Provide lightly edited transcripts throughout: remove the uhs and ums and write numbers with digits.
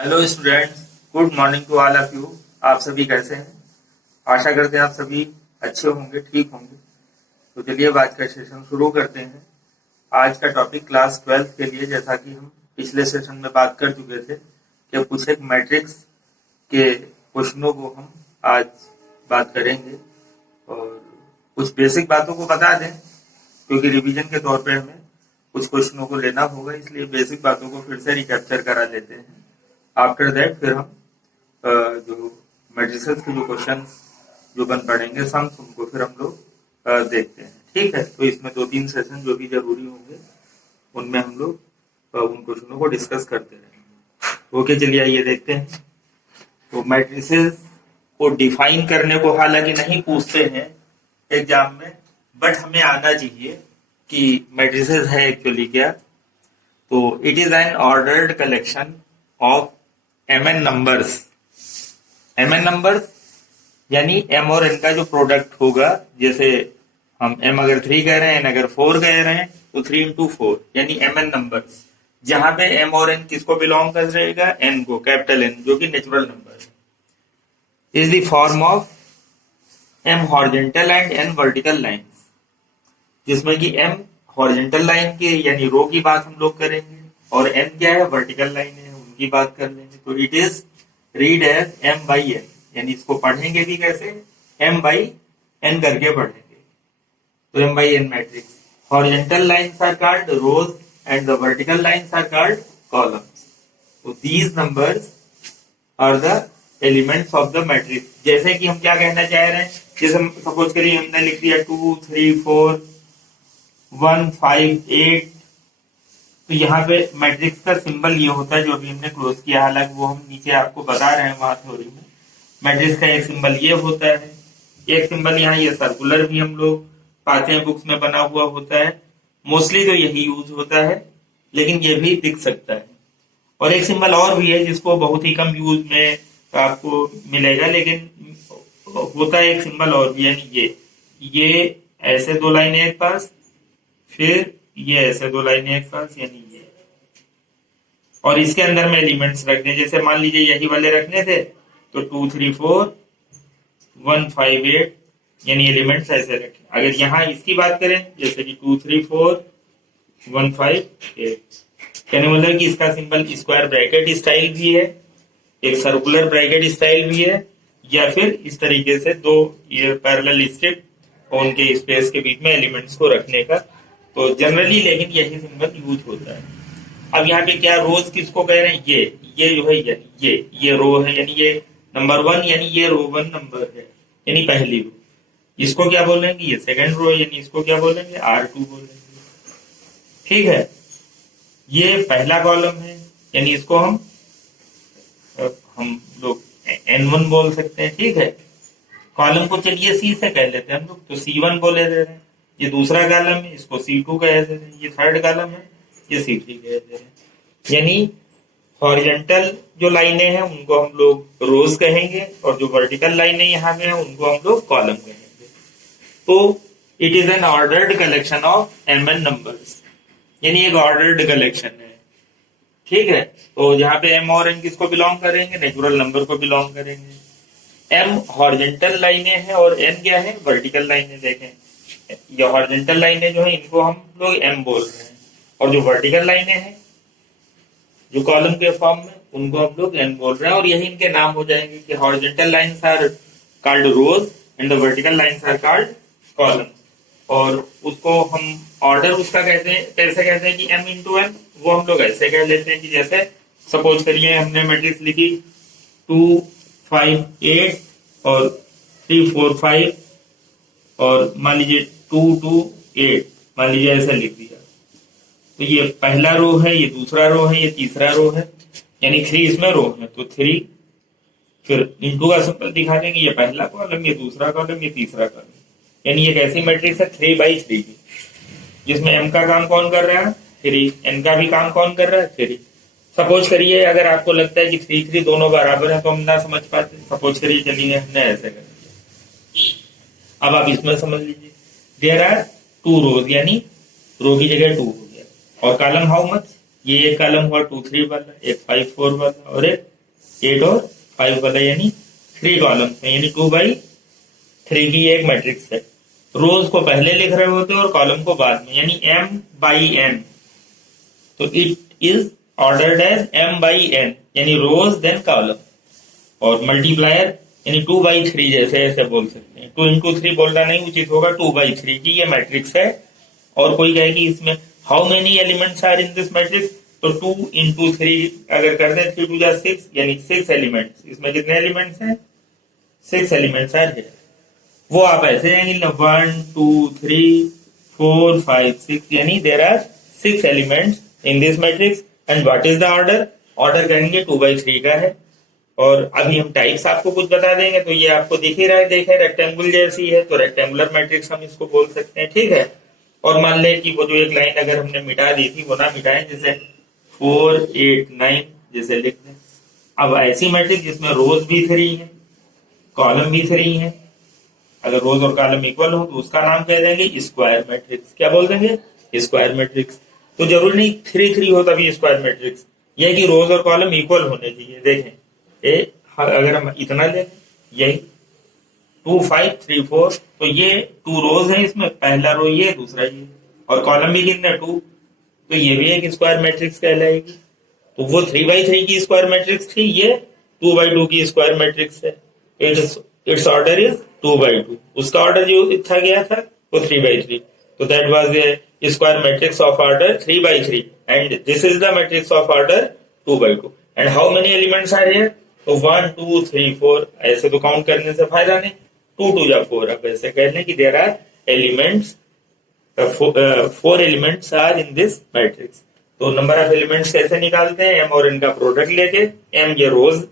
Hello students, good morning to all of you. आप सभी कैसे हैं? आशा करते हैं आप सभी अच्छे होंगे, ठीक होंगे। तो चलिए अब आज का सेशन शुरू करते हैं। आज का टॉपिक क्लास 12 के लिए, जैसा कि हम पिछले सेशन में बात कर चुके थे कि कुछ एक मैट्रिक्स के क्वेश्चनों को हम आज बात करेंगे और कुछ बेसिक बातों को बता दें, क्योंकि रिवीजन के तौर पे हमें कुछ क्वेश्चनों को लेना होगा, इसलिए बेसिक बातों को फिर से रिकैप्चर करा लेते हैं। आफ्टर दैट फिर हम जो मैट्रिसेस के जो क्वेश्चन जो बन पड़ेंगे सम्स, उनको फिर हम लोग देखते हैं। ठीक है, तो इसमें 2-3 सेशन जो भी जरूरी होंगे उनमें हम लोग उन क्वेश्चनों को डिस्कस करते रहेंगे। ओके, चलिए आइए देखते हैं। तो मैट्रिसेस को डिफाइन करने को हालांकि नहीं पूछते हैं एग्जाम में, बट हमें आना चाहिए कि मैट्रिसेस है एक्चुअली क्या। तो it is an ordered collection of mn numbers. mn numbers यानी m और n का जो प्रोडक्ट होगा, जैसे हम m अगर 3 कह रहे हैं, n अगर 4 कह रहे हैं, तो 3 into 4 यानी mn नंबर्स, जहां पे m और n किसको बिलोंग कर रहेगा? n को, कैपिटल N, जो कि नेचुरल नंबर है। Is the form of m horizontal and n vertical lines, जिसमें कि m हॉरिजॉन्टल लाइन के यानी रो की बात हम लोग करेंगे और n क्या है? वर्टिकल लाइन है, उनकी बात कर लेंगे। तो it is read as m by n, यानी इसको पढ़ेंगे भी कैसे? m by n करके पढ़ेंगे। तो m by n matrix, horizontal lines are called rows and the vertical lines are called columns. तो these numbers are the elements of the matrix. जैसे कि हम क्या कहना चाह रहे हैं, जैसे सपोज करिए हमने लिख दिया 2 3 4 1 5 8, तो यहाँ पे मैट्रिक्स का सिंबल ये होता है जो अभी हमने क्लोज किया, हालांकि वो हम नीचे आपको बता रहे हैं वहां थ्योरी में। मैट्रिक्स का एक सिंबल ये होता है, एक सिंबल यहाँ ये सर्कुलर भी हम लोग पाते हैं, बुक्स में बना हुआ होता है, मोस्टली तो यही यूज होता है, लेकिन ये भी दिख सकता है। और एक सिंबल और भी है जिसको बहुत ही कम यूज में आपको मिलेगा, लेकिन होता है एक सिंबल और भी, यानी ये ऐसे 2 लाइनें एक पास, फिर ये ऐसे 2 लाइनें एक पास, यानी ये, और इसके अंदर में एलिमेंट्स रख दें। जैसे मान लीजिए यही वाले रखने थे, तो 2 3 4 1 5 8, यानी एलिमेंट्स ऐसे रखें। अगर यहाँ इसकी बात करें, जैसे कि 2 3 4 1 5 8, कहने मतलब कि इसका सिंबल स्क्वायर ब्रैकेट स्टाइल भी है, एक सर्कुलर ब्रैकेट स्टाइल भी है, या फिर इस तरीके से 2 ये पैरेलल स्ट्रिप और उनके स्पेस के बीच में एलिमेंट्स को रखने का। तो जनरली लेकिन यही सिंबल यूज होता है। अब यहाँ पे क्या रोज किसको कह रहे हैं? ये जो है ये रो है, यानी ये नंबर 1, यानी ये रो 1 नंबर है, यानी पहली रो। इसको क्या बोलेंगे? ये सेकंड रो, यानी इसको क्या बोलेंगे? R2 बोलेंगे। ठीक है, ये पहला कॉलम है, यानी इसको हम लोग N1 बोल सकते हैं। ठीक है, कॉलम को चलिए C से कह लेते हैं हम लोग, तो C1 बोले दे रहे हैं। ये दूसरा कॉलम है, इसको C2 कह दे रहे हैं। ये थर्ड कॉलम है, ये C3 कह दे रहे हैं। यानी हॉरिजॉन्टल जो लाइनें हैं उनको हम लोग रोज कहेंगे, और जो वर्टिकल लाइनें यहाँ पे हैं उनको हम लोग कॉलम कहेंगे। तो it is an ordered collection of mn numbers, यानी एक ऑर्डर्ड कलेक्शन है। ठीक है, तो जहाँ पे m और n किसको बिलोंग करेंगे? नेचुरल नंबर को बिलोंग करेंगे। m हॉरिजॉन्टल लाइनें हैं और n क्या है? वर्टिकल लाइनें। देखें, ये हॉरिजॉन्टल लाइनें जो है इनको हम लोग m बोल रहे हैं, और जो वर्टिकल लाइनें हैं जो कॉलम के फॉर्म में, उनको हम लोग n बोल रहे हैं, और यही इनके नाम हो जाएंगे कि horizontal lines are called rows and the vertical lines are called column. और उसको हम ऑर्डर उसका कहते हैं, कैसे कहते हैं कि m into n, वो हम लोग ऐसे कह लेते हैं कि जैसे सपोज करिए हमने मैट्रिक्स लिखी 2 5 8 और 3 4 5, और मान लीजिए 2 2 8, मान लीजिए ऐसा लिख दिया। तो ये पहला रो है, ये दूसरा रो है, ये तीसरा रो है, यानी 3 इसमें रो है, तो 3, फिर इंटू का सिंबल दिखा देंगे, ये पहला कॉलम, ये दूसरा कॉलम, ये तीसरा कॉलम, यानी ये कैसी मैट्रिक्स है? 3 by 3 की, जिसमें m का काम कौन कर रहा है? 3, n का भी काम कौन कर रहा है? 3। सपोज करिए अगर आपको लगता है कि 3 3 दोनों बराबर है तो हम ना समझ पाते, सपोज करिए चलिए हमने ऐसे कर दिया। अब आप इसमें समझ लीजिए, देयर आर 2 रोज, यानी रो की जगह 2 हो गया, और कॉलम हाउ मच? ये एक कॉलम हुआ 2 3 वाला, एक 5 4 वाला, और एक 8 और 5 वाला, यानी 3 कॉलम्स है, यानी 2/3 की एक मैट्रिक्स है। रोज को पहले लिख रहे होते हैं और कॉलम को बाद में, यानी m/n, तो it is ordered as m/n, यानी रोज देन कॉलम। और मल्टीप्लायर यानी 2/3, जैसे ऐसे बोल सकते हैं। 2 into 3 बोलना नहीं उचित होगा, 2/3 की ये मैट्रिक्स है। और कोई कहे कि इसमें how many elements are in this matrix, तो 2 into 3 अगर कर दें 3 2 6, यानी 6 एलिमेंट्स। इसमें कितने एलिमेंट्स हैं? 6 एलिमेंट्स आर है। वो आप ऐसे जाएंगे 1 2 3 4 5 6, यानी there are 6 elements in this matrix. And what is the order? Order कहेंगे 2/3 का है। और अभी हम टाइप्स आपको कुछ बता देंगे, तो ये आपको दिख ही रहा है, देखे रेक्टेंगुलर जैसी है, तो रेक्टेंगुलर मैट्रिक्स हम इसको बोल सकते हैं, ठीक है। और मान ले कि वो जो एक लाइन अगर हमने मिटा दी थी वो ना मिटाएं, जैसे 4 8 9 जैसे लिख दें। अब ऐसी मैट्रिक्स जिसमें रोज भी 3 है, कॉलम भी 3 है, अगर रोज और कॉलम इक्वल हो तो उसका नाम कह देंगे स्क्वायर मैट्रिक्स। क्या बोल देंगे? Square matrix. तो जरूरी नहीं 3 3 हो तभी स्क्वायर मैट्रिक्स, यह कि रोज और कॉलम इक्वल होने चाहिए। देखें अगर हम इतना ले, यही 2 5 3 4, तो ये 2 रोज है, इसमें पहला रो ये, दूसरा ये, और कॉलम भी कितने 2, तो ये भी एक स्क्वायर मैट्रिक्स कहलाएगी। तो वो 3/3 की स्क्वायर मैट्रिक्स थी, ये 2/2 की स्क्वायर मैट्रिक्स है। It's order is 2/2। उसका ऑर्डर जो था गया था वो 3/3, तो that was a square matrix of order 3/3, and this is the matrix of order 2/2। And how many elements are here? तो 1 2 3 4, ऐसे तो काउंट करने से फायदा नहीं, 2 2 जा 4। अब ऐसे कह लें कि there are elements, 4 elements are in this matrix. तो नंबर ऑफ एलिमेंट्स कैसे निकालते हैं? एम और एन का प्रोडक्ट लेके, एम ये रोज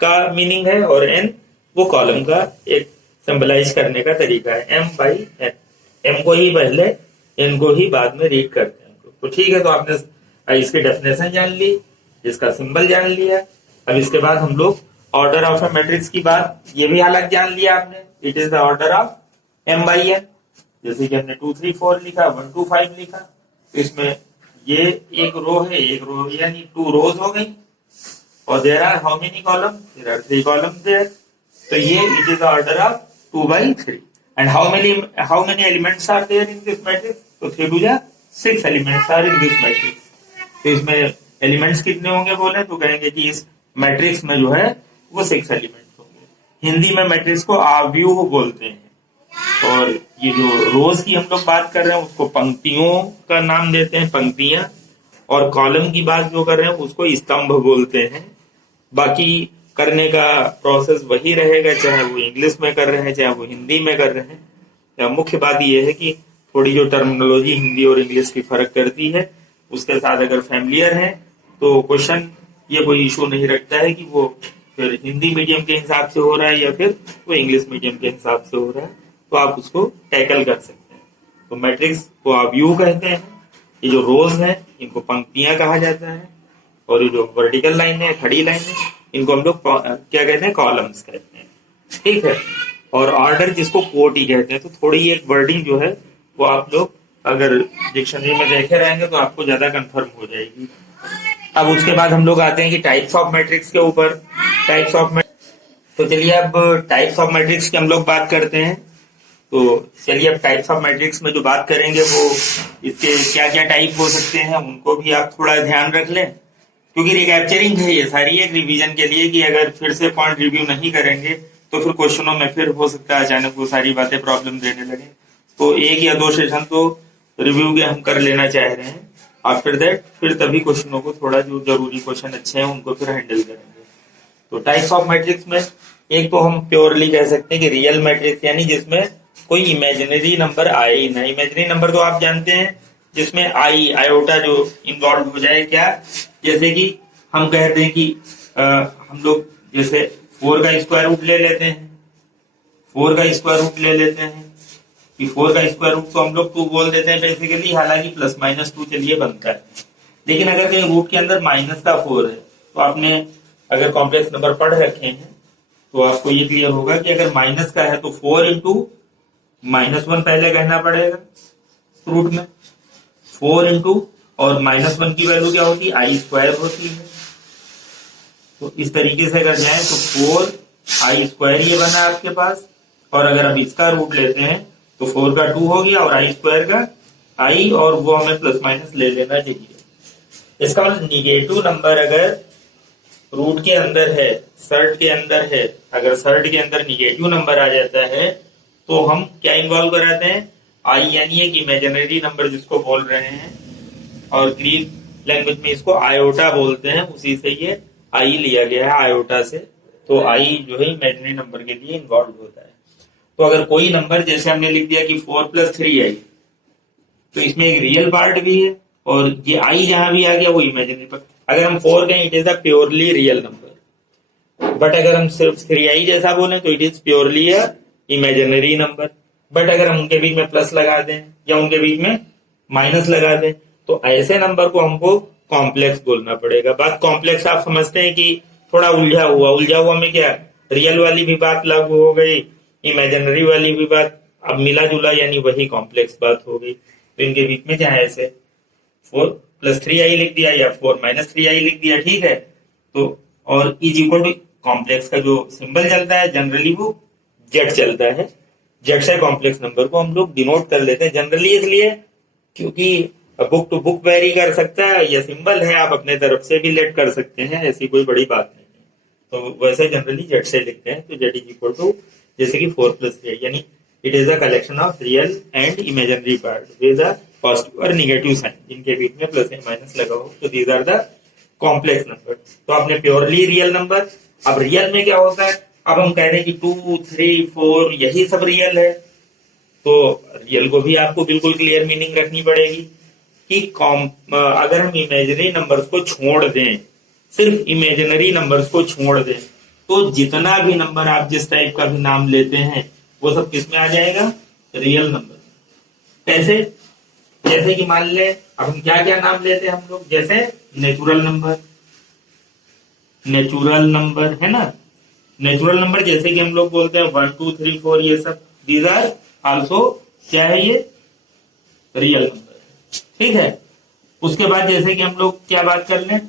का मीनिंग है और एन वो कॉलम का एक सिंबलाइज करने का तरीका है, m/n। एम को ही पहले, एन को ही बाद में रीड करते हैं। तो ठीक है, तो आपने इसकी डेफिनेशन जान ली, इसका सिंबल जान लिया। अब इसके बाद हम लोग ऑर्डर ऑफ ए मैट्रिक्स की बात, ये भी हालत जान लिया आपने, it is the order of m/n। जैसे कि हमने 2 3 4 लिखा, 1 2 5 लिखा, इसमें ये एक रो है, एक रो यानी 2 रोज हो गई, और there are how many column? There are 3 column there. तो ये it is the order of 2/3। And how many elements are there in this matrix? तो 3 2 6 elements are in this matrix. तो इसमें एलिमेंट्स कितने होंगे बोले तो कहेंगे कि इस मैट्रिक्स में जो है वो 6 एलिमेंट्स होंगे। हिंदी में मैट्रिक्स को आव्यूह बोलते हैं, और ये जो रोज की हम लोग बात कर रहे हैं उसको पंक्तियों का नाम देते हैं, पंक्तियां। और कॉलम की बात जो कर रहे हैं उसको स्तंभ बोलते हैं। बाकी करने का प्रोसेस वही रहेगा, चाहे वो इंग्लिश में कर रहे हैं चाहे वो हिंदी में कर रहे हैं। मुख्य बात यह है कि थोड़ी जो टर्मिनोलॉजी हिंदी और इंग्लिश की फर्क करती है, उसके साथ अगर फैमिलियर है तो क्वेश्चन ये कोई इशू नहीं रखता है कि वो फिर हिंदी मीडियम के हिसाब से हो रहा है या फिर वो इंग्लिश मीडियम के हिसाब से हो रहा है, तो आप उसको टैकल कर सकते हैं। तो मैट्रिक्स को आप व्यू कहते हैं, ये जो रोज है इनको पंक्तियां कहा जाता है, और ये जो वर्टिकल लाइन है, खड़ी लाइन है, इनको हम लोग क्या कहते हैं? कॉलम्स कहते हैं, ठीक है। और ऑर्डर जिसको कोटि कहते हैं। तो थोड़ी एक वर्डिंग जो है वो आप लोग अगर डिक्शनरी में देखे रहेंगे तो आपको ज्यादा कंफर्म हो जाएगी। अब उसके बाद हम लोग आते हैं कि टाइप्स ऑफ मैट्रिक्स के ऊपर। टाइप्स ऑफ तो चलिए अब टाइप्स ऑफ मैट्रिक्स की हम लोग बात करते हैं। तो चलिए अब टाइप्स ऑफ मैट्रिक्स में जो बात करेंगे वो इसके क्या क्या टाइप हो सकते हैं उनको भी आप थोड़ा ध्यान रख लें, क्योंकि रिकैप्चरिंग है ये सारी एक रिवीजन के लिए, कि अगर फिर से पॉइंट रिव्यू नहीं करेंगे तो फिर क्वेश्चनों में फिर हो सकता है अचानक वो सारी बातें प्रॉब्लम देने लगे। तो 1 या 2 सेशन तो रिव्यू के हम कर लेना चाह रहे हैं, आफ्टर दैट फिर तभी क्वेश्चनों को थोड़ा जो जरूरी क्वेश्चन अच्छे हैं उनको फिर हैंडल करेंगे। तो टाइप्स ऑफ मैट्रिक्स में एक तो हम प्योरली कह सकते हैं कि रियल मैट्रिक्स, यानी जिसमें कोई इमेजिनरी नंबर आए ही ना। इमेजिनरी नंबर तो आप जानते हैं जिसमें आयोटा जो इन्वॉल्व हो जाए, क्या? जैसे कि हम कहते हैं कि हम लोग जैसे 4 का स्क्वायर रूट ले लेते हैं, 4 का स्क्वायर रूट ले लेते हैं कि 4 का स्क्वायर रूट तो हम लोग 2 बोल देते हैं बेसिकली, हालांकि +-2 चलिए बनता है। लेकिन अगर कहीं रूट के अंदर -4 है तो आपने अगर कॉम्प्लेक्स नंबर पढ़ रखे हैं तो आपको ये क्लियर होगा कि अगर माइनस का है तो 4 इंटू -1 पहले कहना पड़ेगा रूट में, 4 इंटू और -1 की वैल्यू क्या होती है? i² होती है। तो इस तरीके से अगर जाए तो 4i² ये बना आपके पास, और अगर अब इसका रूट लेते हैं तो 4 का 2 हो गया और i² का i, और वो हमें प्लस माइनस ले लेना चाहिए। इसका मतलब निगेटिव नंबर अगर रूट के अंदर है, सर्ट के अंदर है, अगर सर्ट के अंदर निगेटिव नंबर आ जाता है तो हम क्या इन्वॉल्व कराते हैं, आई, यानी एक इमेजिनरी नंबर जिसको बोल रहे हैं, और ग्रीक लैंग्वेज में इसको आयोटा बोलते हैं, उसी से ये आई लिया गया है, आयोटा से। तो आई जो है इमेजिनरी नंबर के लिए इन्वॉल्व होता है। तो अगर कोई नंबर जैसे हमने लिख दिया कि 4 + 3i, तो इसमें एक रियल पार्ट भी है और ये आई जहां भी आ गया वो इमेजिनरी पार्ट। अगर हम 4 कहें it is a purely real number, but अगर हम सिर्फ 3i जैसा बोले तो it is purely a imaginary number. But अगर हम उनके बीच में प्लस लगा दें या उनके बीच में माइनस लगा दें तो ऐसे नंबर को हमको कॉम्प्लेक्स बोलना पड़ेगा। बात कॉम्प्लेक्स आप समझते हैं कि थोड़ा उलझा हुआ में क्या रियल वाली भी बात लागू हो गई, इमेजिनरी वाली भी बात, अब मिला जुला यानी वही कॉम्प्लेक्स बात हो गई। तो इनके बीच में क्या है, ऐसे 4 + 3i लिख दिया या 4 - 3i लिख दिया, ठीक है। तो और इज इक्वल टू कॉम्प्लेक्स का जो सिंबल चलता है जनरली वो जेड चलता है, जेड से कॉम्प्लेक्स नंबर को हम लोग डिनोट कर लेते हैं जनरली, इसलिए क्योंकि बुक टू बुक वेरी कर सकता है, यह सिंबल है, आप अपने तरफ से भी लेट कर सकते हैं, ऐसी कोई बड़ी बात नहीं है। तो वैसे जनरली जेड से लिखते हैं, तो जेड इज इक्वल टू जैसे कि 4 + 3i, यानी it is a collection of real and imaginary part with a positive और निगेटिव साइन, जिनके बीच में प्लस या माइनस लगा हो, तो these are the complex number. तो आपने प्योरली रियल नंबर, अब रियल में क्या होता है, अब हम कह रहे हैं कि 2, 3, 4 यही सब रियल है, तो रियल को भी आपको बिल्कुल क्लियर मीनिंग रखनी पड़ेगी कि अगर हम इमेजिनरी नंबर्स को छोड़ दें, सिर्फ इमेजिनरी नंबर्स को छोड़ दें, तो जितना भी नंबर आप जिस टाइप का भी नाम लेते हैं वो सब किस में आ जाएगा, रियल नंबर। कैसे, जैसे कि मान ले अब हम क्या क्या नाम लेते हैं हम लोग, जैसे नेचुरल नंबर है ना, नेचुरल नंबर जैसे कि हम लोग बोलते हैं 1, 2, 3, 4 ये सब, दीज आर आल्सो क्या है, ये रियल नंबर, ठीक है। उसके बाद जैसे कि हम लोग क्या बात कर लें,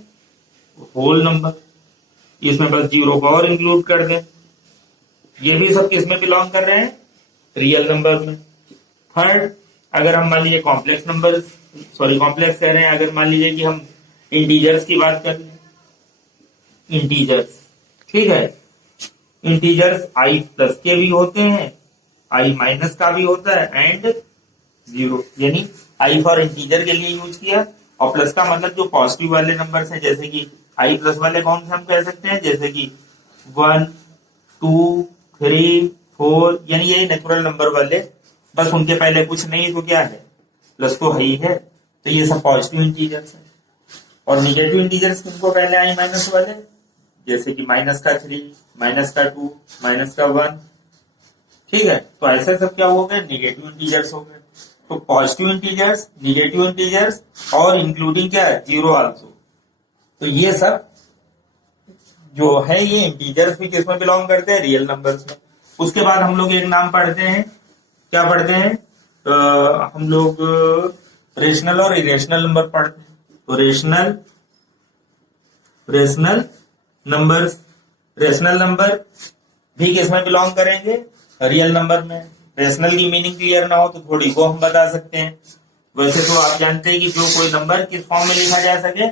होल नंबर, इसमें बस 0 को और इंक्लूड कर दें, ये भी सब किसमें बिलोंग कर रहे हैं, रियल नंबर में। थर्ड, अगर हम मान लीजिए कॉम्प्लेक्स कह रहे हैं, अगर मान लीजिए कि हम इंटीजर्स की बात कर लें, इंटीजर्स, ठीक है, इंटीजर्स i+ के भी होते हैं, i- का भी होता है एंड 0, यानी i फॉर इंटीजर के लिए यूज किया, और प्लस का मतलब जो पॉजिटिव वाले नंबर्स हैं, जैसे कि i+ वाले कौन से हम कह सकते हैं, जैसे कि 1, 2, 3, 4, यानी यही नेचुरल नंबर वाले, बस उनके पहले कुछ नहीं तो क्या है, प्लस तो है ही है, तो ये सब पॉजिटिव इंटीजर्स है। और निगेटिव इंटीजर्स किनको पहले i- वाले, जैसे कि -3, -2, -1, ठीक है। तो ऐसे सब क्या हो गए, निगेटिव इंटीजर्स हो गए। तो पॉजिटिव इंटीजर्स, निगेटिव इंटीजर्स और इंक्लूडिंग क्या है, 0 आल्सो, तो ये सब जो है ये इंटीजर्स भी किसमें बिलोंग करते हैं, रियल नंबर्स में। उसके बाद हम लोग एक नाम पढ़ते हैं, क्या पढ़ते हैं, हम लोग रेशनल और इरेशनल नंबर पढ़ते हैं। तो रेशनल नंबर भी किसमें बिलोंग करेंगे, रियल नंबर में। रेशनल की मीनिंग क्लियर ना हो तो थोड़ी वो हम बता सकते हैं। वैसे तो आप जानते हैं कि जो कोई नंबर किस फॉर्म में लिखा जा सके,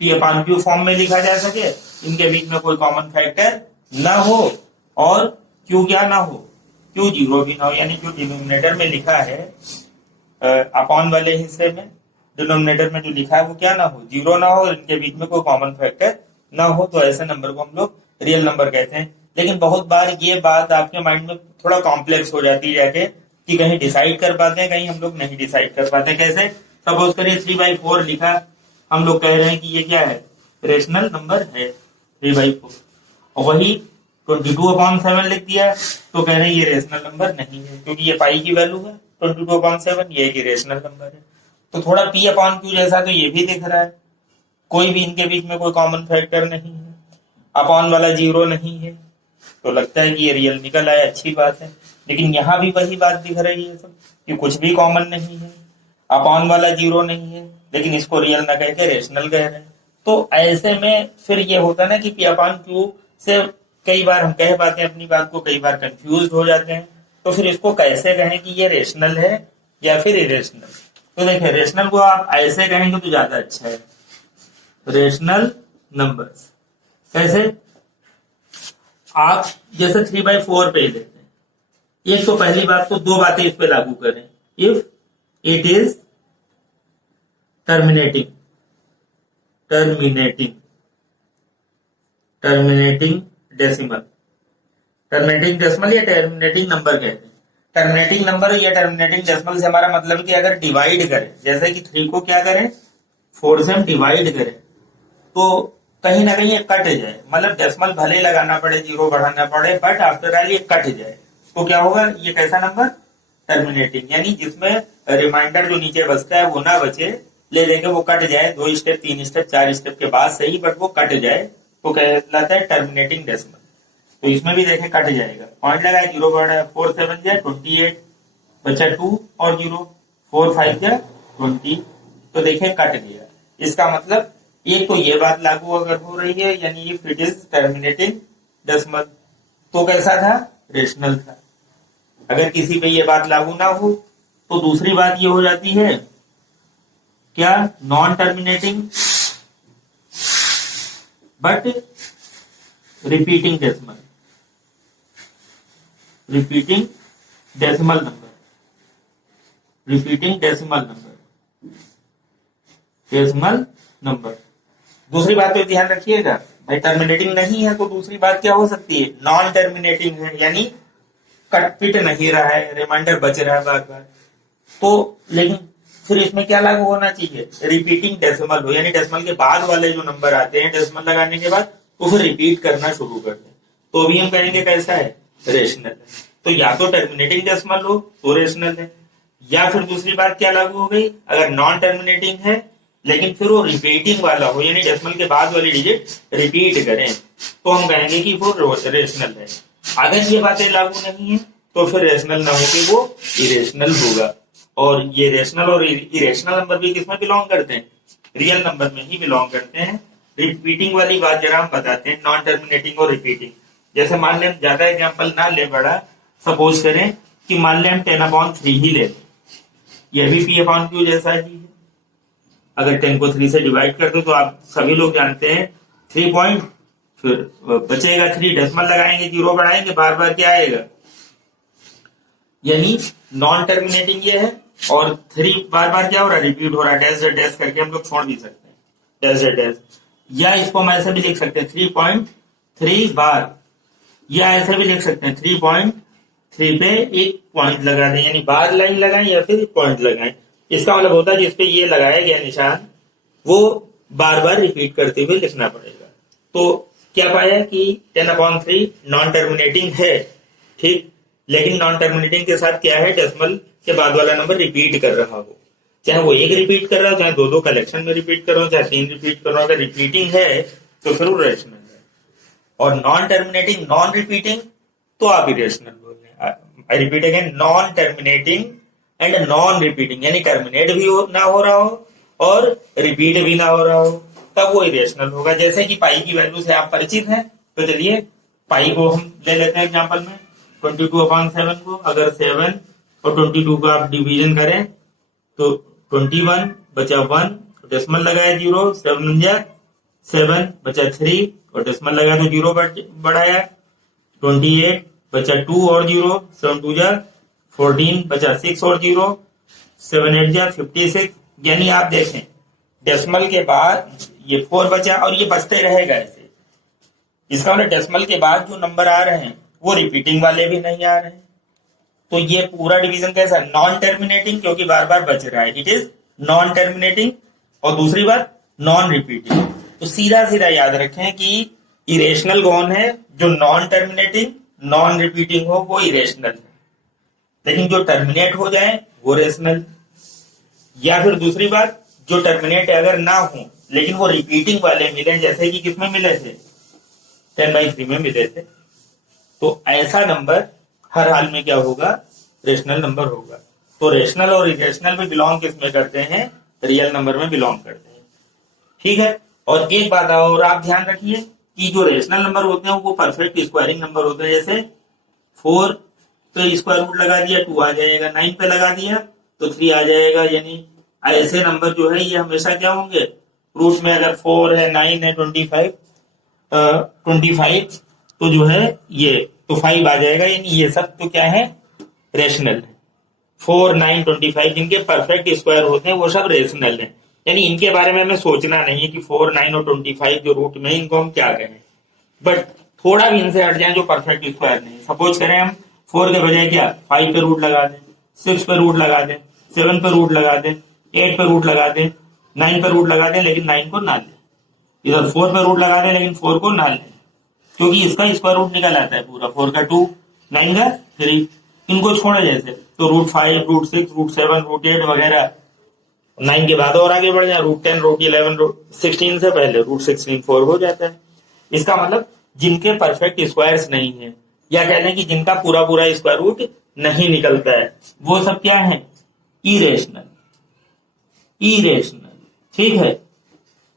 P/Q फॉर्म में लिखा जा सके, इनके बीच में कोई कॉमन फैक्टर ना हो और Q क्या ना हो, Q 0 भी ना हो, यानी जो डिनोमिनेटर में लिखा है अपॉन वाले हिस्से में, डिनोमिनेटर में जो लिखा है वो क्या ना हो, 0 ना हो, इनके बीच में कोई कॉमन फैक्टर ना हो, तो ऐसे नंबर को हम लोग रियल नंबर कहते हैं। लेकिन बहुत बार ये बात आपके माइंड में थोड़ा कॉम्प्लेक्स हो जाती है जाके, कि कहीं डिसाइड कर पाते हैं, कहीं हम लोग नहीं डिसाइड कर पाते। कैसे, सपोज करिए 3/4 लिखा, हम लोग कह रहे हैं कि ये क्या है, रेशनल नंबर है 3/4, और वही 22/7 लिख दिया तो कह रहे हैं ये रेशनल नंबर नहीं है, क्योंकि ये पाई की वैल्यू है 22/7, ये एक रेशनल नंबर है। तो थोड़ा P/Q जैसा तो ये भी दिख रहा है, कोई भी इनके बीच में कोई कॉमन फैक्टर नहीं है, अपॉन वाला 0 नहीं है, तो लगता है कि ये रियल निकल आया, अच्छी बात है। लेकिन यहाँ भी वही बात दिख रही है सब, कि कुछ भी कॉमन नहीं है, अपॉन वाला 0 नहीं है, लेकिन इसको रियल ना कह के रेशनल कह रहे हैं, तो ऐसे में फिर ये होता ना कि P अपॉन Q से कई बार हम कह पाते हैं अपनी बात को, कई बार कंफ्यूज हो जाते हैं। तो फिर इसको कैसे कहें कि ये रेशनल है या फिर इरेशनल? तो देखिए, रेशनल को आप ऐसे कहेंगे तो ज्यादा अच्छा है, रेशनल नंबर्स। कैसे? आप जैसे 3/4 पे लेते हैं, एक तो पहली बात तो दो बातें इस पे लागू करें। If it is terminating decimal, terminating decimal या टर्मिनेटिंग नंबर कहते हैं। टर्मिनेटिंग नंबर या टर्मिनेटिंग डेसिमल से हमारा मतलब कि अगर डिवाइड करें, जैसे कि 3 को क्या करें, 4 से हम डिवाइड करें, तो कहीं ना कहीं ये कट जाए, मतलब डेसिमल भले लगाना पड़े, जीरो बढ़ाना पड़े, बट आफ्टर ऑल ये कट जाए, तो क्या होगा, ये कैसा नंबर, टर्मिनेटिंग, यानी जिसमें रिमाइंडर जो नीचे बचता है वो ना बचे, ले लेंगे वो कट जाए, 2 स्टेप 3 स्टेप 4 स्टेप के बाद सही, बट वो कट जाए, तो कहलाता है टर्मिनेटिंग डेसिमल। तो इसमें भी देखें कट जाएगा, पॉइंट लगाए, 0 बढ़ा, 4 7 जा 28, बचा 2 और 0, 4 5 जा 20, तो देखें कट गया। इसका मतलब एक तो ये बात लागू अगर हो रही है, यानी if it is terminating decimal, तो कैसा था, रेशनल था। अगर किसी पे ये बात लागू ना हो तो दूसरी बात ये हो जाती है, क्या, non terminating but repeating decimal, repeating decimal number, repeating decimal number. दूसरी बात तो ध्यान रखिएगा भाई, टर्मिनेटिंग नहीं है तो दूसरी बात क्या हो सकती है, नॉन टर्मिनेटिंग है, यानी कट पिट नहीं रहा है, रिमाइंडर बच रहा है बार बार। तो लेकिन फिर इसमें क्या लागू होना चाहिए, रिपीटिंग डेसिमल हो, यानी डेसिमल के बाद वाले जो नंबर आते हैं डेसिमल लगाने के बाद, तो फिर रिपीट करना शुरू कर दें, तो भी हम कहेंगे कैसा है, रेशनल है। तो या तो टर्मिनेटिंग डेसिमल हो तो रेशनल है, या फिर दूसरी बात क्या लागू हो गई, अगर नॉन टर्मिनेटिंग है लेकिन फिर वो रिपीटिंग वाला हो, यानी डेसिमल के बाद वाली डिजिट रिपीट करें, तो हम कहेंगे कि वो रेशनल है। अगर ये बातें लागू नहीं है तो फिर रेशनल ना होकर वो इरेशनल होगा। और ये रेशनल और इरेशनल नंबर भी किसमें बिलोंग करते हैं, रियल नंबर में ही बिलोंग करते हैं। रिपीटिंग वाली बात जरा हम बताते हैं, नॉन टर्मिनेटिंग और रिपीटिंग। जैसे मान लें, ज्यादा एग्जाम्पल ना ले बड़ा, सपोज करें कि मान लें हम 10/3 ही ले, यह भी P अपॉन Q जैसा ही है। अगर 10 को 3 से डिवाइड कर दो तो आप सभी लोग जानते हैं 3 पॉइंट, फिर बचेगा 3, डेसिमल लगाएंगे, 0 बढ़ाएंगे, बार बार क्या आएगा, यानी नॉन टर्मिनेटिंग ये है, और 3 बार बार क्या हो रहा है, रिपीट हो रहा है, डैश डैश करके हम लोग छोड़ भी सकते हैं, डैश डैश, या इसको हम ऐसे भी लिख सकते हैं 3.3 बार, या ऐसे भी लिख सकते हैं 3.3 पे एक पॉइंट लगा दें, यानी बार लाइन लगाएं या फिर पॉइंट लगाएं। इसका मतलब होता है जिसपे ये लगाया गया निशान वो बार बार रिपीट करते हुए लिखना पड़ेगा। तो क्या पाया कि 10/3 नॉन टर्मिनेटिंग है, ठीक, लेकिन नॉन टर्मिनेटिंग के साथ क्या है, डेसिमल के बाद वाला नंबर रिपीट कर रहा हो, चाहे वो एक रिपीट कर रहा हो, चाहे दो कलेक्शन में रिपीट कर रहा हो, चाहे 3 रिपीट कर रहा हो, अगर रिपीटिंग है तो फिर वो रेशनल है। और नॉन टर्मिनेटिंग नॉन रिपीटिंग तो आप इरेशनल बोल रहे हैं। I repeat again, non terminating and non repeating, यानी टर्मिनेट भी ना हो रहा हो और रिपीट भी ना हो रहा हो, तब वो इरेशनल होगा। जैसे कि पाई की वैल्यू से आप परिचित हैं, तो चलिए पाई को हम ले लेते हैं एग्जाम्पल में, 22/7 को, अगर 7 और 22 को आप डिवीजन करें तो 21 बचा 1, डेसिमल लगाया 0, 7 जा 7 बचा 3 और डेसिमल लगाया तो 0 बढ़ाया, 28 बचा 2 और 0, 7 2 जा 14 बचा 6 और 0, 7 8 जा 56। यानी आप देखें डेसिमल के बाद ये 4 बचा और ये बचते रहेगा ऐसे। इसका मतलब डेसिमल के बाद जो नंबर आ रहे हैं वो रिपीटिंग वाले भी नहीं आ रहे हैं। तो ये पूरा डिवीजन कैसा है, नॉन टर्मिनेटिंग, क्योंकि बार बार बच रहा है, इट इज नॉन टर्मिनेटिंग। और दूसरी बात नॉन रिपीटिंग। तो सीधा सीधा याद रखें कि इरेशनल कौन है, जो नॉन टर्मिनेटिंग नॉन रिपीटिंग हो वो इरेशनल है, लेकिन जो टर्मिनेट हो जाए वो रेशनल। या फिर दूसरी बात, जो टर्मिनेट अगर ना हो लेकिन वो रिपीटिंग वाले मिले, जैसे कि किसमें मिले थे, 10/3 में मिले थे, तो ऐसा नंबर हर हाल में क्या होगा, रेशनल नंबर होगा। तो रेशनल और इरेशनल में बिलोंग किसमें करते हैं, रियल नंबर में बिलोंग करते हैं। ठीक है, और एक बात और आप ध्यान रखिए कि जो रेशनल नंबर होते हैं वो परफेक्ट स्क्वायरिंग नंबर होते हैं। जैसे 4 पे स्क्वायर रूट लगा दिया 2 आ जाएगा, 9 पे लगा दिया तो 3 आ जाएगा। यानी ऐसे नंबर जो है ये हमेशा क्या होंगे, रूट में अगर 4 है, 9 है, 25 तो जो है ये तो 5 आ जाएगा। यानी ये सब तो क्या है, रेशनल है। 4, 9, 25 जिनके परफेक्ट स्क्वायर होते हैं वो सब रेशनल है। यानी इनके बारे में हमें सोचना नहीं है कि 4, 9 और 25 जो रूट में इनको हम क्या कहें, बट थोड़ा भी इनसे हट जाए जो परफेक्ट स्क्वायर नहीं। सपोज करें हम 4 के बजाय क्या 5 पे रूट लगा दें, 6 पे रूट लगा दें, 7 पे रूट लगा दें, 8 पे रूट लगा दें, 9 पे रूट लगा दें लेकिन 9 को ना लें, इधर 4 पे रूट लगा दें लेकिन 4 को ना लें, क्योंकि इसका स्क्वायर रूट निकल आता है पूरा। 4 का 2, 9 का 3, इनको छोड़े जैसे तो रूट 5, रूट 6, रूट 7, रूट 8 वगैरह। 9 के बाद और आगे बढ़ जाए रूट 10, रूट 11, रूट 16 से पहले रूट 16 4 हो जाता है। इसका मतलब जिनके परफेक्ट स्क्वायर्स नहीं है, या कह लें कि जिनका पूरा पूरा स्क्वायर रूट नहीं निकलता है, वो सब क्या है, इरेशनल। इरेशनल, ठीक है।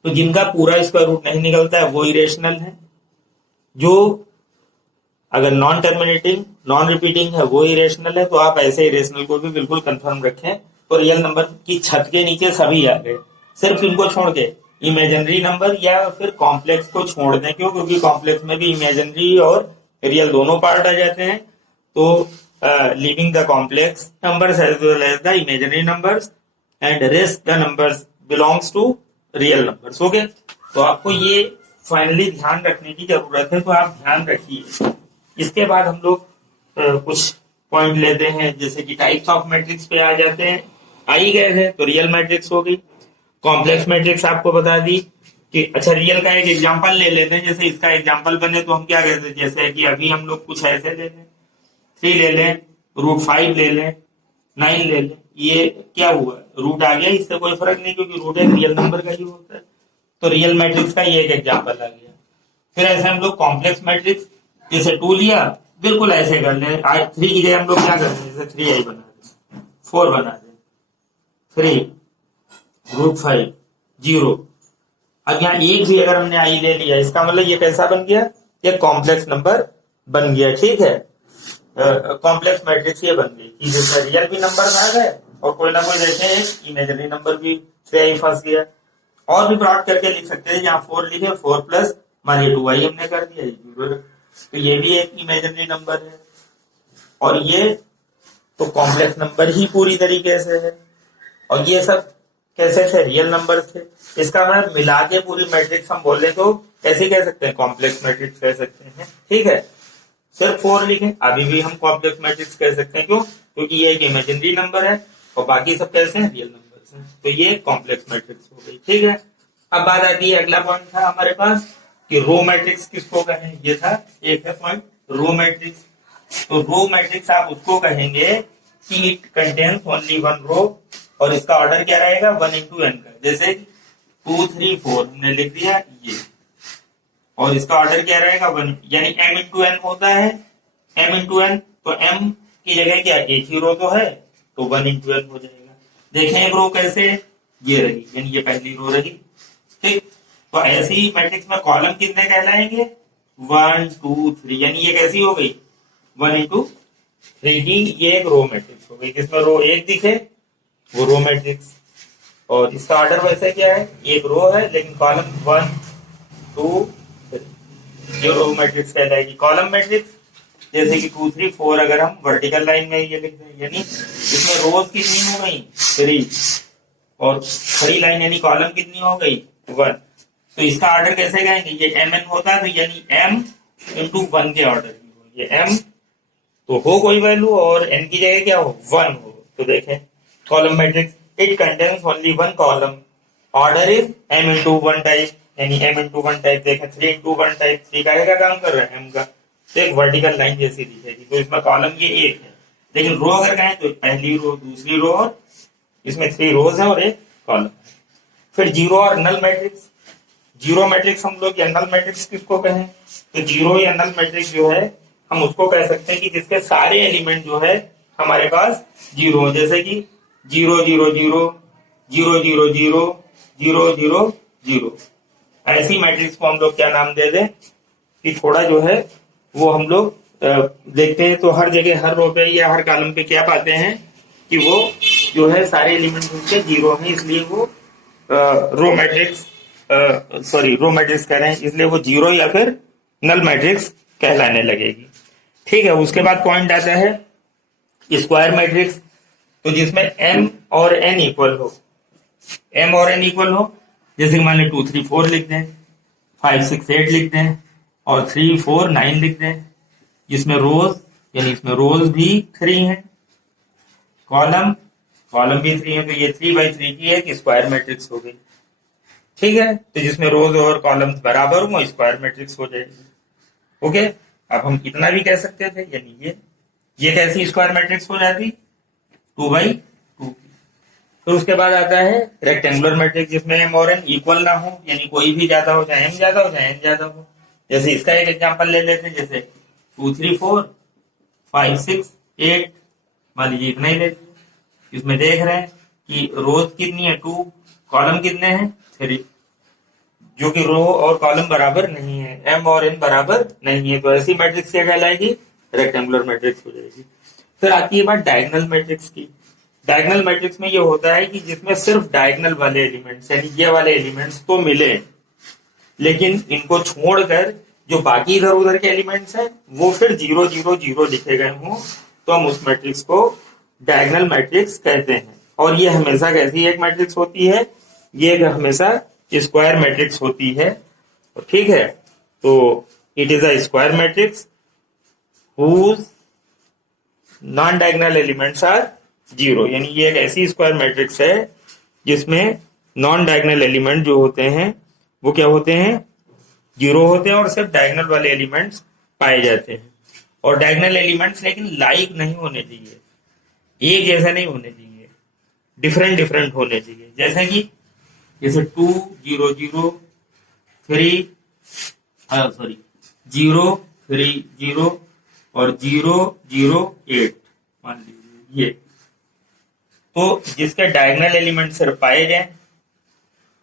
तो जिनका पूरा स्क्वायर रूट नहीं निकलता है वो इरेशनल है। जो अगर नॉन टर्मिनेटिंग, नॉन रिपीटिंग है वो इरेशनल है। तो आप ऐसे इरेशनल को भी बिल्कुल कंफर्म रखें। तो रियल नंबर की छत के नीचे सभी आ गए, सिर्फ इनको छोड़ के इमेजिनरी नंबर या फिर कॉम्प्लेक्स को छोड़ दें। क्यों? क्योंकि कॉम्प्लेक्स में भी इमेजिनरी और रियल दोनों पार्ट आ जाते हैं। तो leaving the complex numbers as well as the imaginary numbers and rest the numbers belongs to real numbers. Okay, तो आपको ये फाइनली ध्यान रखने की जरूरत है, तो आप ध्यान रखिए। इसके बाद हम लोग कुछ पॉइंट लेते हैं, जैसे कि टाइप्स ऑफ मैट्रिक्स पे आ जाते हैं। आ ही गए हैं तो रियल मैट्रिक्स हो गई, कॉम्प्लेक्स मैट्रिक्स आपको बता दी कि अच्छा रियल का एक एग्जांपल ले लेते हैं। जैसे इसका एग्जांपल बने तो हम क्या कहते हैं, जैसे कि अभी हम लोग कुछ ऐसे ले लें, 3 ले लें, रूट 5 ले लें, 9 ले लें। ये क्या हुआ, रूट आ गया, इससे कोई फर्क नहीं क्योंकि रूट एक रियल नंबर का ही होता है। तो रियल मैट्रिक्स का ये एक एग्जाम्पल आ गया। फिर ऐसे हम लोग कॉम्प्लेक्स मैट्रिक्स, जैसे 2 लिया, बिल्कुल ऐसे कर ले। 3 की जगह हम लोग क्या करते हैं, जैसे 3i बना दें, 4 बना दें, 3 रूट 5 0। अब यहाँ एक भी अगर हमने आई ले लिया, इसका मतलब ये कैसा बन गया, ये कॉम्प्लेक्स नंबर बन गया। ठीक है, कॉम्प्लेक्स मैट्रिक्स ये बन गई कि जैसे रियल भी नंबर आ गए और कोई ना कोई जैसे एक इमेजिनरी नंबर भी फंस गया। और भी ब्रॉड करके लिख सकते हैं, यहाँ 4 लिखे, 4 प्लस मान लीजिए 2i हमने कर दिया, 0, तो ये भी एक इमेजिनरी नंबर है। और ये तो कॉम्प्लेक्स नंबर ही पूरी तरीके से है। और ये सब कैसे थे, रियल नंबर थे। इसका मतलब मिला के पूरी मैट्रिक्स हम बोले तो कैसे कह सकते हैं, कॉम्प्लेक्स मैट्रिक्स कह सकते हैं। ठीक है, सिर्फ 4 लिखे अभी भी हम कॉम्प्लेक्स मैट्रिक्स कह सकते हैं। क्यों? क्योंकि ये एक इमेजिनरी नंबर है और बाकी सब कैसे हैं, रियल नंबर हैं। तो ये कॉम्प्लेक्स मैट्रिक्स हो गई। ठीक है, अब बात आती है, अगला पॉइंट था हमारे पास कि रो मैट्रिक्स किसको कहें। ये था एक है पॉइंट, रो मैट्रिक्स। तो रो मैट्रिक्स आप उसको कहेंगे कि इट कंटेन्स ओनली 1 रो, और इसका ऑर्डर क्या रहेगा, 1 into n का। जैसे 2, 3, 4 हमने लिख दिया ये, और इसका ऑर्डर क्या रहेगा 1, यानी m into n होता है, m into n, तो m की जगह क्या एक ही रो तो है, तो 1 into n हो जाएगा। देखें एक रो कैसे, ये रही, यानी ये पहली रो रही। ठीक, तो ऐसे ही मैट्रिक्स में कॉलम कितने कहलाएंगे, 1, 2, 3, यानी ये कैसी हो गई, 1 into 3 की ये एक रो मैट्रिक्स हो गई। जिसमें रो एक दिखे वो रो मैट्रिक्स। और इसका ऑर्डर वैसे क्या है, एक रो है लेकिन कॉलम 1, 2, 3, ये रो मैट्रिक्स कहलाएगी। कॉलम मैट्रिक्स जैसे कि 2, 3, 4 अगर हम वर्टिकल लाइन में ये लिख दें, यानी इसमें रोज कितनी हो गई, 3, और खड़ी लाइन यानी कॉलम कितनी हो गई, 1। तो इसका ऑर्डर कैसे कहेंगे, ये mn होता है, तो यानी m into 1 के ऑर्डर की हो। ये m तो हो कोई वैल्यू और n की जगह क्या हो, 1 हो। तो देखें column matrix, it contains only 1 column, order is m into 1 type, यानी m into 1 टाइप। देखें 3 into 1 टाइप, 3 का काम कर रहा है m का, तो एक वर्टिकल लाइन जैसी दिखेगी। तो इसमें कॉलम ये एक है, लेकिन रो अगर कहें तो पहली रो, दूसरी रो, और इसमें 3 रोज है और एक कॉलम। फिर जीरो और नल मैट्रिक्स, जीरो मैट्रिक्स हम लोग या नल मैट्रिक्स किसको कहें, तो जीरो या नल मैट्रिक्स जो है हम उसको कह सकते हैं कि जिसके सारे एलिमेंट जो है हमारे पास जीरो हो। जैसे कि 0, 0, 0, 0, 0, 0, 0, 0, 0, 0, ऐसी मैट्रिक्स को हम लोग क्या नाम दे दें कि थोड़ा जो है वो हम लोग देखते हैं तो हर जगह हर रो पे या हर कॉलम पे क्या पाते हैं कि वो जो है सारे एलिमेंट्स उसके जीरो हैं, इसलिए वो रो मैट्रिक्स रो मैट्रिक्स कह रहे हैं, इसलिए वो जीरो या फिर नल मैट्रिक्स कहलाने लगेगी। ठीक है, उसके बाद पॉइंट आता है स्क्वायर मैट्रिक्स, तो जिसमें m और n इक्वल हो, m और n इक्वल हो, जैसे मान ली 2 3 4 लिख दें, 5 6 8 लिख दें और 3 4 9 लिख दें, जिसमें रोज यानी इसमें रोज भी 3 है, कॉलम भी 3 है, तो ये 3/3 की एक स्क्वायर मैट्रिक्स हो गई। ठीक है, तो जिसमें रोज और कॉलम्स बराबर हो स्क्वायर मैट्रिक्स हो जाएगी। ओके, अब हम इतना भी कह सकते थे, यानी ये कैसी स्क्वायर मैट्रिक्स हो जाती 2/2 की। फिर उसके बाद आता है रेक्टेंगुलर मैट्रिक्स, जिसमें m और n इक्वल ना हो, यानी कोई भी ज्यादा हो, चाहे m ज्यादा हो चाहे n ज्यादा हो। जैसे इसका एक एग्जांपल ले लेते हैं, जैसे 2 3 4 5 6 8, मान लीजिए इतना ही लेते हैं। इसमें देख रहे हैं कि रोज कितनी है 2, कॉलम कितने हैं 3, जो कि रो और कॉलम बराबर नहीं है, m और n बराबर नहीं है, तो ऐसी मैट्रिक्स क्या कहलाएगी रेक्टेंगुलर मैट्रिक्स हो जाएगी। फिर आती है बात डायगोनल मैट्रिक्स की। डायगोनल मैट्रिक्स में ये होता है कि जिसमें सिर्फ डायगोनल वाले एलिमेंट्स यानी ये वाले एलिमेंट्स तो मिले, लेकिन इनको छोड़कर जो बाकी इधर उधर के एलिमेंट्स हैं वो फिर 0 0 0 लिखे गए हों, तो हम उस मैट्रिक्स को डायगोनल मैट्रिक्स कहते हैं। और ये हमेशा कैसी एक मैट्रिक्स होती है, ये हमेशा स्क्वायर मैट्रिक्स होती है। ठीक है, तो it is a square matrix whose non diagonal elements are 0, यानी ये एक ऐसी स्क्वायर मैट्रिक्स है जिसमें नॉन डायगोनल एलिमेंट जो होते हैं वो क्या होते हैं 0 होते हैं, और सिर्फ डायगोनल वाले एलिमेंट्स पाए जाते हैं। और डायगोनल एलिमेंट्स लेकिन लाइक नहीं होने चाहिए, एक जैसा नहीं होने चाहिए, डिफरेंट डिफरेंट होने चाहिए। जैसे कि जैसे 2 0 0 3 0 3 0 और 0 0 8 मान लीजिए, ये तो जिसके डायगोनल एलिमेंट सिर्फ पाए जाए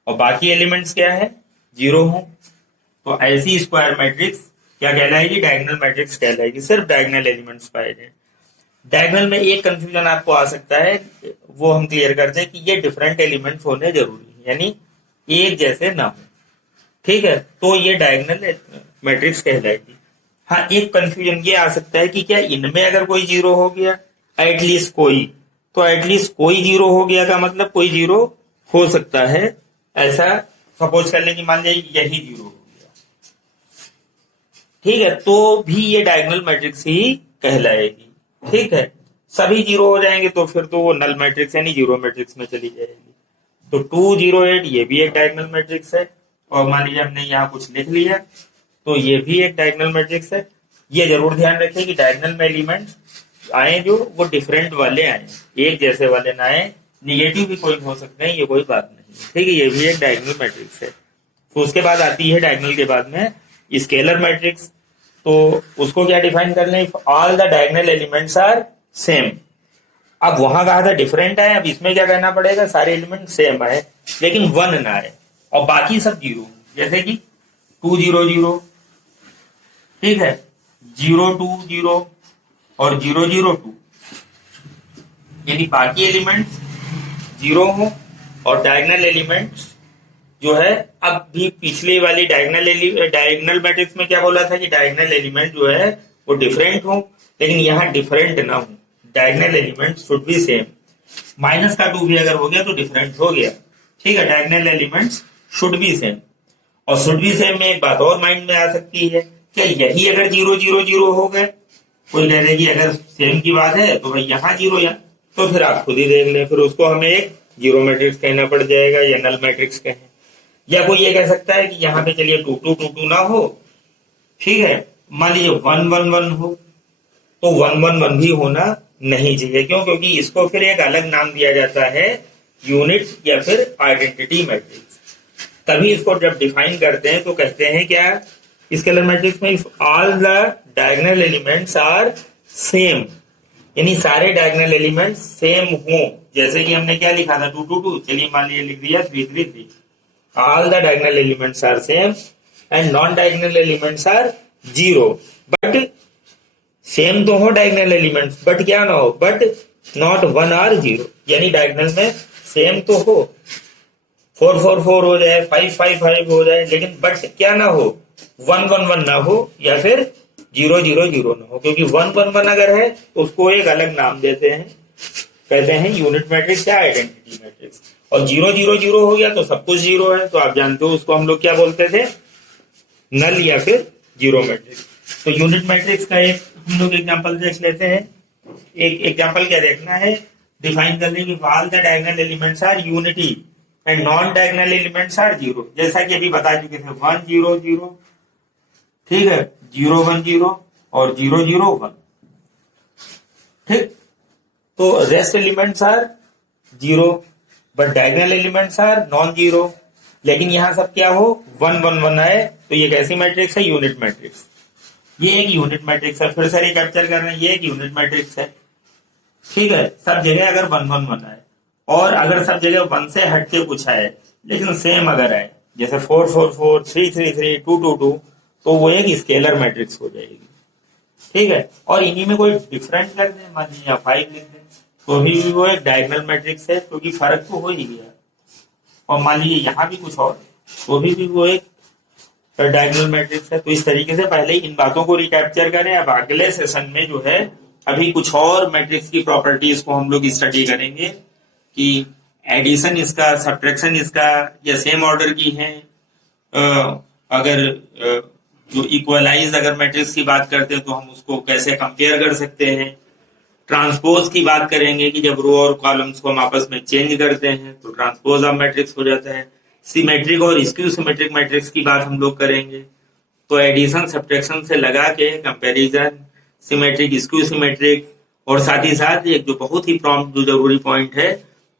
और बाकी एलिमेंट्स क्या है 0 हो, तो ऐसी स्क्वायर मैट्रिक्स क्या कहलाएगी डायगोनल मैट्रिक्स कहलाएगी, सिर्फ डायगोनल एलिमेंट्स पाए जाए। डायगोनल में एक कंफ्यूजन आपको आ सकता है, वो हम क्लियर करते हैं कि ये डिफरेंट एलिमेंट्स होने जरूरी है, यानी एक जैसे ना हो। ठीक है, तो ये डायगोनल मैट्रिक्स कहलाएगी। हाँ, एक कंफ्यूजन ये आ सकता है कि क्या इनमें अगर कोई 0 हो गया एटलीस्ट कोई, तो एटलीस्ट कोई 0 हो गया का मतलब कोई 0 हो सकता है, ऐसा सपोज कर लें कि मान लीजिए यही 0 हो गया। ठीक है, तो भी ये डायगोनल मैट्रिक्स ही कहलाएगी। ठीक है, सभी 0 हो जाएंगे तो फिर तो वो नल मैट्रिक्स यानी 0 मैट्रिक्स में चली जाएगी। तो 2 0 8 ये भी एक डायगोनल मैट्रिक्स है, और मान लीजिए हमने यहाँ कुछ लिख लिया तो ये भी एक डायगोनल मैट्रिक्स है। ये जरूर ध्यान रखें कि डायगोनल में एलिमेंट्स आए जो वो डिफरेंट वाले आए, एक जैसे वाले ना आए, निगेटिव भी कोई हो सकते हैं, ये कोई बात नहीं। ठीक है, ये भी एक डायगोनल मैट्रिक्स है। तो उसके बाद आती है डायगोनल के बाद में स्केलर मैट्रिक्स, तो उसको क्या डिफाइन कर लें, all the diagonal elements are same. अब वहां कहा था डिफरेंट आए, अब इसमें क्या कहना पड़ेगा सारे एलिमेंट सेम आए लेकिन 1 ना आए और बाकी सब 0, जैसे कि 2 0 0, ठीक है, 0 2 0 और 0 0 2, यानी बाकी एलिमेंट्स 0 हो और डायगोनल एलिमेंट्स जो है, अब भी पिछले वाली डायगोनल मैट्रिक्स में क्या बोला था कि डायगोनल एलिमेंट जो है वो डिफरेंट हो, लेकिन यहाँ डिफरेंट ना हो, diagonal element should be same. -2 भी अगर हो गया तो डिफरेंट हो गया। ठीक है, diagonal elements should be same. और शुड बी सेम में एक बात और माइंड में आ सकती है, क्या यही अगर 0 0 0 हो गए, कोई कह रहे कि अगर सेम की बात है तो भाई यहाँ 0 या, तो फिर आप खुद ही देख लें, फिर उसको हमें एक 0 मैट्रिक्स कहना पड़ जाएगा या नल मैट्रिक्स कहें। या कोई ये कह सकता है कि यहाँ पे चलिए 2 2 2 2 ना हो, ठीक है, मान लीजिए 1 1 1 हो, तो 1 1 1 भी होना नहीं चाहिए। क्यों? क्योंकि इसको फिर एक अलग नाम दिया जाता है यूनिट या फिर आइडेंटिटी मैट्रिक्स। तभी इसको जब डिफाइन करते हैं तो कहते हैं क्या स्केलर मैट्रिक्स में, if all the diagonal elements are same, यानी सारे डायगोनल एलिमेंट्स सेम हो। जैसे कि हमने क्या लिखा था 2 2 2, चलिए मान लीजिए लिख दिया 3 3 3, all the diagonal elements are same and non-diagonal elements are 0, but same तो हो डायगनल एलिमेंट्स, बट क्या ना हो, बट नॉट 1 और 0, यानी डायगनल में सेम तो हो, 4 4 4 हो जाए, 5 5 5 हो जाए, लेकिन बट क्या ना हो, 1 1 1 ना हो या फिर 0 0 0 ना हो, क्योंकि 1 1 1 अगर है तो उसको एक अलग नाम देते हैं, कहते हैं यूनिट मैट्रिक्स या आइडेंटिटी मैट्रिक्स, और 0 0 0 हो गया तो सब कुछ 0 है, तो आप जानते हो उसको हम लोग क्या बोलते थे, नल या फिर 0 मैट्रिक्स। तो यूनिट मैट्रिक्स का एक हम लोग एग्जांपल देख लेते हैं। एक एग्जांपल क्या देखना है, डिफाइन कर लेंगे all the diagonal elements are unity and non diagonal elements are 0, जैसा कि अभी बता चुके थे 1 0 0, ठीक है, 0 1 0 और 0 0 1, ठीक। तो rest elements are 0 but diagonal elements are non 0, लेकिन यहां सब क्या हो 1 1 1 आए, तो ये कैसी मैट्रिक्स है, यूनिट मैट्रिक्स। ये एक यूनिट मैट्रिक्स है, फिर से रिकैप्चर कर रहे हैं, ये एक यूनिट मैट्रिक्स है, ठीक है। सब जगह अगर 1 1 1 आए और अगर सब जगह 1 से हटके कुछ आए लेकिन सेम अगर आए, जैसे 4 4 4 3 3 3 2 2 2, तो वो एक स्केलर मैट्रिक्स हो जाएगी, ठीक है। और इन्हीं में कोई डिफरेंट कर दें, मान लीजिए 5 लिख दें, तो भी वो एक डायगोनल मैट्रिक्स है, क्योंकि फर्क तो हो ही गया। और मान लीजिए यहाँ भी कुछ और, तो भी वो एक डायगोनल मैट्रिक्स है। तो इस तरीके से पहले इन बातों को रिकैप्चर करें। अब अगले सेशन में जो है अभी कुछ और मैट्रिक्स की प्रॉपर्टीज को हम लोग स्टडी करेंगे कि एडिशन इसका, सब्ट्रैक्शन इसका या सेम ऑर्डर की है। अगर जो इक्वलाइज अगर मैट्रिक्स की बात करते हैं तो हम उसको कैसे कंपेयर कर सकते हैं। ट्रांसपोज की बात करेंगे कि जब रो और कॉलम्स को हम आपस में चेंज करते हैं तो ट्रांसपोज ऑफ मैट्रिक्स हो जाता है। सिमेट्रिक और स्क्यू सिमेट्रिक मैट्रिक्स की बात हम लोग करेंगे। तो एडिशन सब्ट्रैक्शन से लगा के कंपैरिजन, सिमेट्रिक, स्क्यू सिमेट्रिक, और साथ ही साथ एक जो बहुत ही प्रॉम्प्ट जो जरूरी पॉइंट है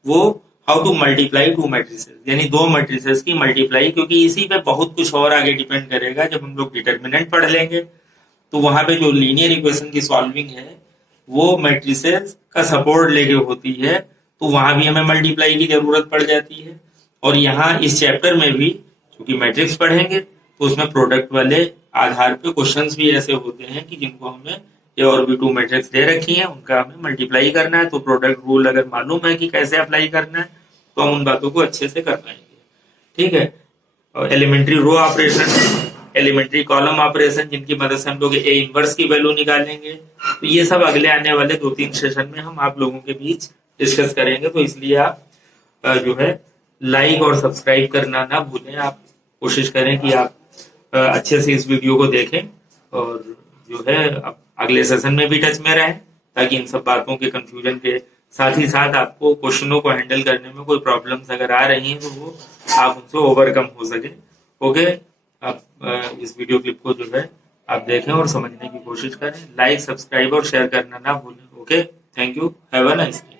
वो how to multiply two matrices, यानी दो मैट्रिसेस की मल्टीप्लाई, क्योंकि इसी पे बहुत कुछ और आगे डिपेंड करेगा। जब हम लोग डिटर्मिनेंट पढ़ लेंगे तो वहां पे जो लीनियर इक्वेशन की सॉल्विंग है वो मैट्रिसेस का सपोर्ट लेके होती है, तो वहां भी हमें मल्टीप्लाई की जरूरत पड़ जाती है। और यहाँ इस चैप्टर में भी क्योंकि मैट्रिक्स पढ़ेंगे तो उसमें प्रोडक्ट वाले आधार पे क्वेश्चंस भी ऐसे होते हैं कि जिनको हमें ए और बी टू मैट्रिक्स दे रखी है, उनका हमें मल्टीप्लाई करना है। तो प्रोडक्ट रूल अगर मालूम है कि कैसे अप्लाई करना है तो हम उन बातों को अच्छे से कर पाएंगे, ठीक है। और elementary row operation, elementary column operation, जिनकी मदद से हम लोग ए इनवर्स की वैल्यू निकालेंगे, तो ये सब अगले आने वाले 2-3 सेशन में हम आप लोगों के बीच डिस्कस करेंगे। तो इसलिए आप जो है लाइक और सब्सक्राइब करना ना भूलें। आप कोशिश करें कि आप अच्छे से इस वीडियो को देखें और जो है अगले सेशन में भी टच में रहें, ताकि इन सब बातों के कंफ्यूजन के साथ ही साथ आपको क्वेश्चनों को हैंडल करने में कोई प्रॉब्लम्स अगर आ रही हैं तो वो आप उनसे ओवरकम हो सके। ओके, आप इस वीडियो क्लिप को जो है आप देखें और समझने की कोशिश करें। लाइक, सब्सक्राइब और शेयर करना ना भूलें। Okay, thank you, have a nice day.